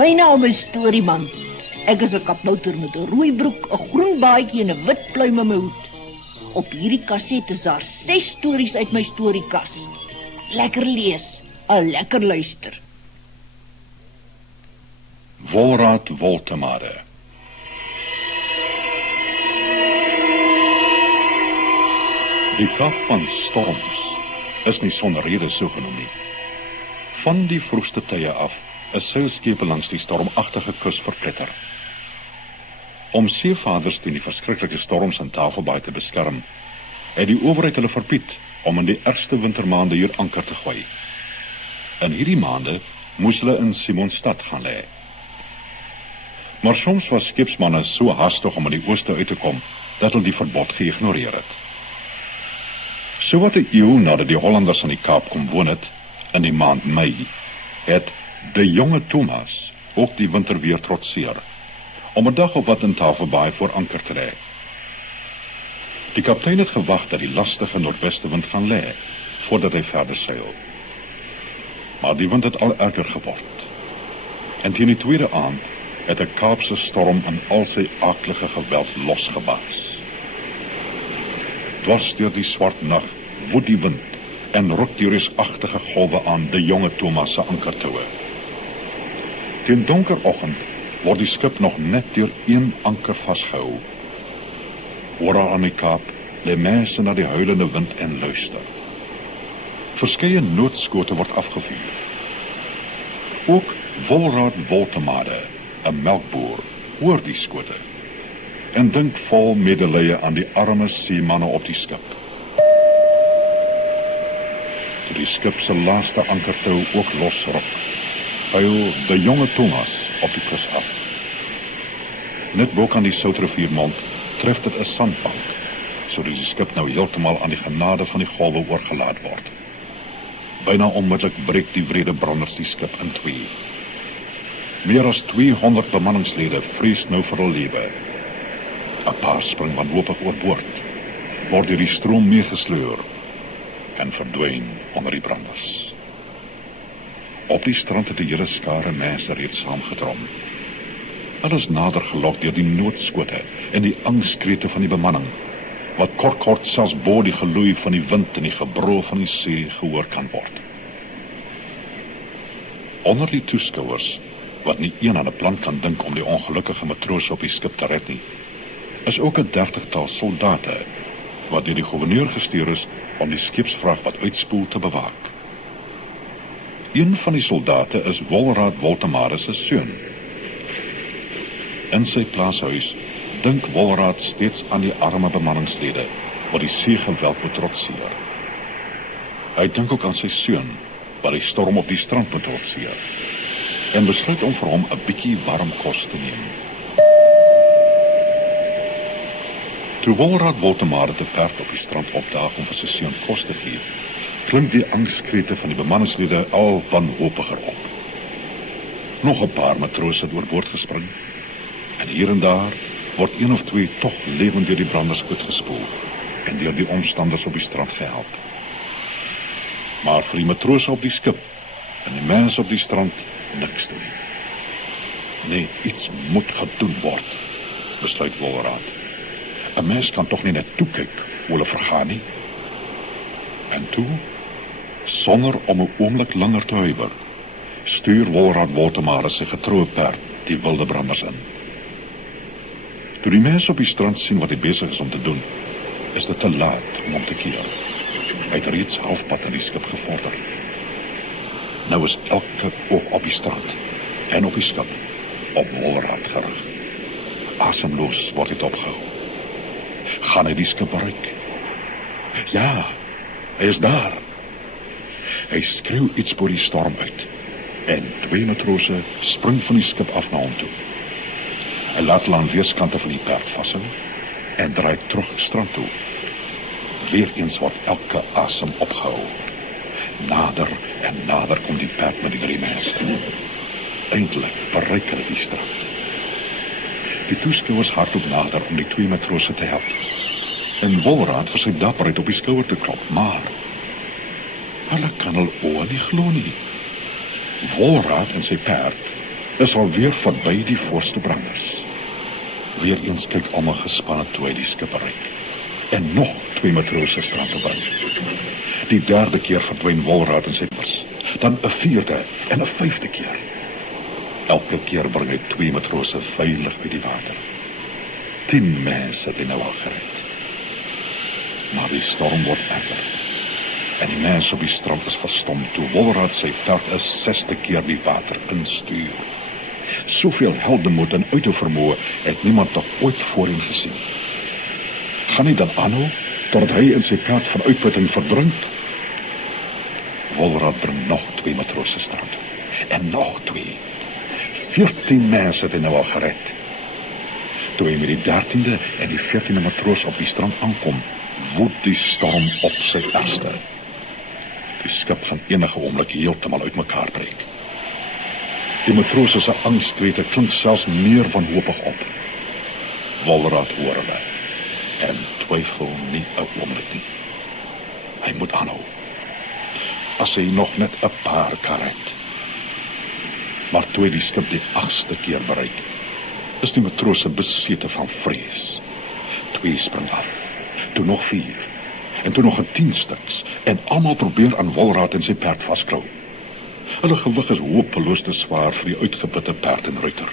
My naam is Storyman. Ek is 'n kabouter met 'n rooi broek, 'n groen baadjie en 'n wit pluim in my hoed. Op hierdie kaset is daar 6 stories uit my storiekas. Lekker lees, al lekker luister. Wolraad Woltemade. Die Kaap van Storms is nie sonder rede so genoem nie. Van die vroegste tye af is seilskepe langs die stormagtige kus verpletter. Om seevaders teen die verskriklike storms in Tafelbaai te beskerm, het die owerheid hulle verbied om in die ergste wintermaande hier anker te gooi. In hierdie maande moes hulle in Simonstad gaan lê. Maar soms was skepsmanne so haastig om in die ooste uit te kom, dat hulle die verbod geïgnoreer het. Sowat 'n eeu nadat die Hollanders in die Kaap kom woon het, in die maand Mei, het de jonge Thomas ook die winter weer trotseer, om 'n dag of wat in Tafelbaai voor anker te lê. Die kaptein het gewag dat die lastige noordwestewind gaan lê, voordat hy verder seil. Maar die wind het al erger geword. En teen die tweede aand het 'n Kaapse storm in al sy aaklige geweld losgebaars. Dwars deur die swart nag woed die wind en ruk die reusagtige golwe aan de jonge Thomas se ankertoue. Teen donkeroggend word die skip nog net deur een anker vasgehou. Oral aan die Kaap lê mense na die huilende wind en luister. Verskeie noodskote word afgevuur. Ook Wolraad Woltemade, 'n melkboer, hoor die skote en dink vol medelee aan die arme seemanne op die skip. Toe die skip se laaste ankertou ook losruk, huil de jonge Thomas op die kus af. Net bo aan die Soutriviermond tref dit 'n sandbank, sodat die skip nou heeltemal aan die genade van die golwe oorgelaat word. Byna onmiddellik breek die wrede branders die skip in twee. Meer as 200 bemanningslede vrees nou vir hul lewe. 'n Paar spring wanhopig oorboord, word deur die stroom meegesleur en verdwyn onder die branders. Op die strand het 'n hele skare mense reeds saamgedrom. Hulle is nader gelok deur die noodskote en die angskrete van die bemanning, wat kort selfs bo die geloei van die wind en die gebrul van die see gehoor kan word. Onder die toeskouers, wat nie een aan 'n plan kan dink om die ongelukkige matroos op die skip te red nie, is ook 'n 30-tal soldate, wat deur die gouverneur gestuur is om die skipsvrag wat uitspoel te bewaak. Een van die soldate is Wolraad Woltemade se seun. In sy plaashuis dink Wolraad steeds aan die arme bemanningslede wat die seegeweld moet trotseer. Hy dink ook aan sy seun wat die storm op die strand moet trotseer en besluit om vir hom 'n bietjie warm kos te neem. Toe Wolraad Woltemade te perd op die strand opdaag om vir sy seun kos te gee, klink die angskrete van die bemanningslede al wanhopiger op. Nog 'n paar matrose het oorboord gespring, en hier en daar word een of twee tog lewend deur die branders uitgespoel en deur die omstanders op die strand gehelp. Maar vir die matrose op die skip en die mense op die strand niks te doen. Nee, iets moet gedoen word, besluit Wolraad. 'n Mens kan tog nie net toekyk hoe hulle vergaan nie. En toe, sonder om 'n oomblik langer te huiwer, stuur Wolraad Woltemade sy getroue perd die wilde branders in. Toe die mense op die strand sien wat hy besig is om te doen, is dit te laat om hom te keer. Hy het reeds halfpad in die skip gevorder. Nou is elke oog op die strand en op die skip op Wolraad gerig. Asemloos word dit opgehou. Gaan hy die skip bereik? Ja, hy is daar. Hy skreeu iets bo die storm uit en twee matrose spring van die skip af na hom toe. Hy laat hulle aan weerskante van die perd vashou en draai terug strand toe. Weer eens word elke asem opgehou. Nader en nader kom die perd met die drie mense. Eindelijk bereik hulle die strand. Die toeskouers hardloop nader om die twee matrose te help. En Wolraad vir sy dapperheid op die skouer te klop, maar hulle kan hul oë nie glo nie. Wolraad en sy perd is alweer verby die voorste branders. Weereens kyk almal gespanne toe hy die skip bereik. En nog 2 matrose strand toe bring. Die 3de keer verdwyn Wolraad en sy pers. Dan 'n 4de en 'n 5de keer. Elke keer bring hy 2 matrose veilig uit die water. 10 mense het hy nou al gered. Maar die storm word erger. En die mense op die strand is verstom toe Wolraad sy perd 'n 6de keer die water instuur. Soveel heldemoed en uithouvermoë het niemand nog ooit voorheen gesien. Gaan hy dan aanhou totdat hy in sy perd van uitputting verdrink? Wolraad bring nog 2 matrose strand. En nog 2. 14 mense het hy nou al gered. Toe hy met die 13de en die 14de matroos op die strand aankom, woed die storm op sy ergste. Die skip gaan enige oomblik heeltemal uitmekaar breek. Die matrose se angskrete klink selfs meer wanhopig op. Wolraad hoor hulle en twyfel nie 'n oomblik nie. Hy moet aanhou. As hy nog net 'n paar kan red. Maar toe hy die skip die 8ste keer bereik, is die matrose besete van vrees. 2 spring af, toe nog 4, en toe nog 'n 10 stuks, en almal probeer aan Wolraad en sy perd vasklou. Hulle gewig is hopeloos te swaar vir die uitgeputte perd en ruiter.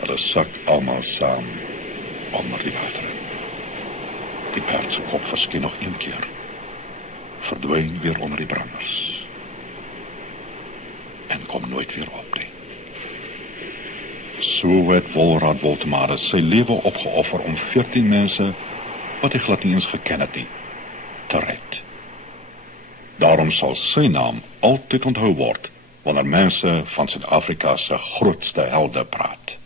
Hulle sak almal saam onder die water. Die perd se kop verskyn nog 1 keer, verdwyn weer onder die branders, en kom nooit weer op nie. So het Wolraad Woltemade sy lewe opgeoffer om 14 mense, wat hy glad nie eens geken het nie, te red. Daarom sal sy naam altyd onthou word, wanneer mense van Suid-Afrika se grootste helde praat.